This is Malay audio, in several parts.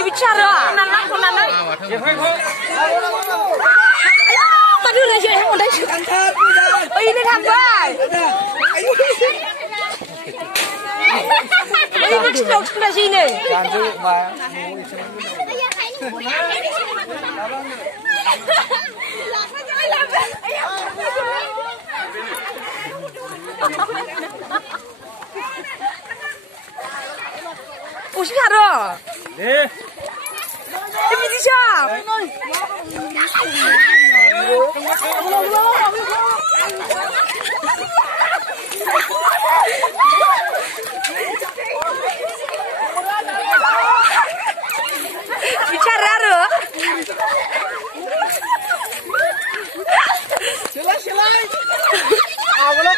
Ibicara. Tadi udah sih, udah sih. Oh ini tambah. Ini cepat sudah sini. Usi karo. Ini bisa. Bicara lo. Sila. Awalnya.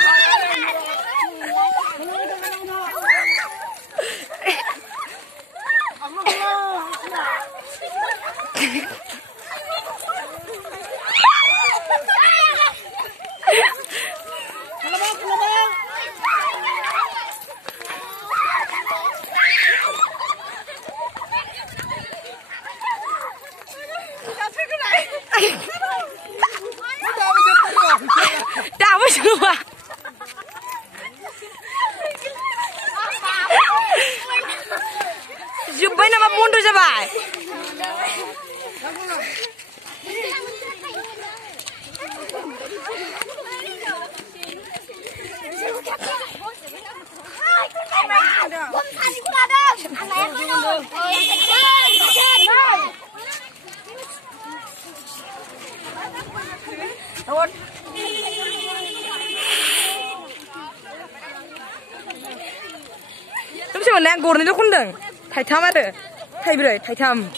Dah semua. Jumpai nama mundur sabai. 잠시만 내가 고르는 콘등 타이탐하드 타이브래 타이탐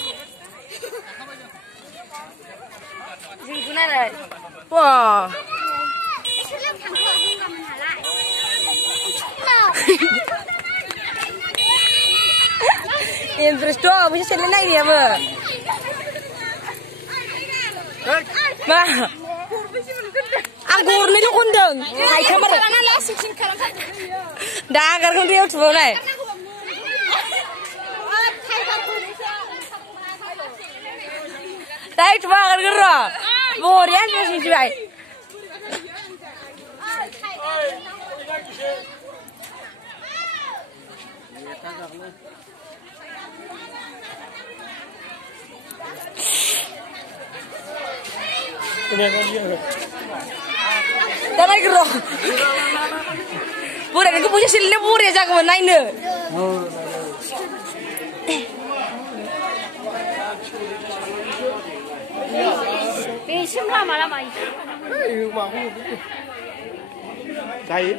와 Interest tu apa sih selain ini apa? Ma, anggur ni tu kundang, hai kamar. Dah agar kau dia tu boleh. Dah itu agar kau, boleh aja sih cuy. Dah lagi roh. Pura ni tu punya silnya pura jaga mana ini? Simla malam ay. Đây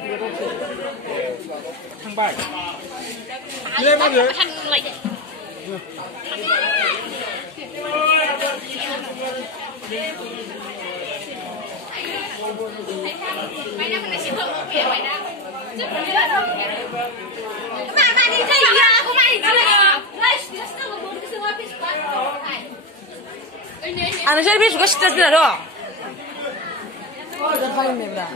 thằng bài. Lên bao giờ? Mày đang mình xin thưởng kìa mày đang. Mà đi thấy à? Không mày đi à? Ano siya rin suka sitas na ro. Oh, dapat may bla.